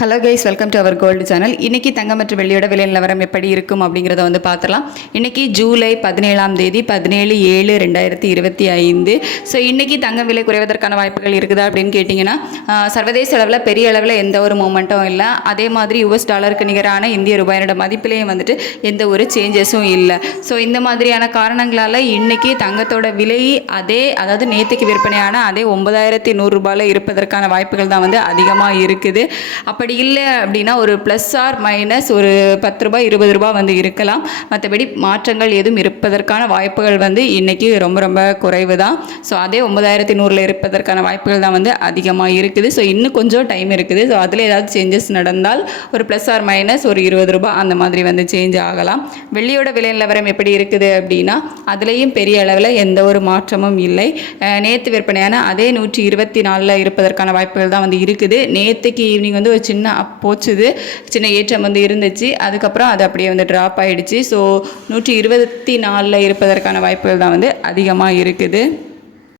Hello guys, welcome to our gold channel. இன்றைக்கி தங்கம் மற்றும் வெள்ளியோட விலை நிலவரம் எப்படி இருக்கும் அப்படிங்கிறத பார்த்துலாம். இன்றைக்கி ஜூலை 17ஆம் தேதி 17/7/2025. ஸோ இன்றைக்கி தங்கம் விலை குறைவதற்கான வாய்ப்புகள் இருக்குதா அப்படின்னு கேட்டிங்கன்னா, சர்வதேச அளவில் பெரிய அளவில் எந்த ஒரு மூமெண்ட்டும் இல்லை. அதே மாதிரி US டாலருக்கு நிகரான இந்திய ரூபாயோட மதிப்பிலையும் எந்த ஒரு சேஞ்சஸும் இல்லை. ஸோ இந்த மாதிரியான காரணங்களால் இன்றைக்கி தங்கத்தோட விலை அதாவது நேற்றுக்கு விற்பனையான அதே 9100 ரூபாயில் இருப்பதற்கான வாய்ப்புகள் தான் அதிகமாக இருக்குது. அப்படி இல்லை அப்படின்னா ஒரு ப்ளஸ் ஆர் மைனஸ் ஒரு 10 ரூபாய் 20 ரூபாய் இருக்கலாம். மற்றபடி மாற்றங்கள் எதுவும் இருப்பதற்கான வாய்ப்புகள் இன்றைக்கி ரொம்ப ரொம்ப குறைவு தான். ஸோ அதே 9100 இருப்பதற்கான வாய்ப்புகள் தான் அதிகமாக இருக்குது. ஸோ இன்னும் கொஞ்சம் டைம் இருக்குது. ஸோ அதில் ஏதாவது சேஞ்சஸ் நடந்தால் ஒரு ப்ளஸ் ஆர் மைனஸ் ஒரு 20 ரூபாய் அந்த மாதிரி சேஞ்ச் ஆகலாம். வெள்ளியோட விலை நிலவரம் எப்படி இருக்குது அப்படின்னா, அதுலேயும் பெரிய அளவில் எந்த ஒரு மாற்றமும் இல்லை. நேற்று விற்பனையான அதே 124 இருப்பதற்கான வாய்ப்புகள் தான் இருக்குது. நேற்றுக்கு ஈவினிங் ஒரு சின்ன போச்சுது, சின்ன ஏற்றம் இருந்துச்சு. அதுக்கப்புறம் அது அப்படியே ட்ராப் ஆகிடுச்சு. ஸோ 124 இருப்பதற்கான வாய்ப்புகள் தான் அதிகமாக இருக்குது.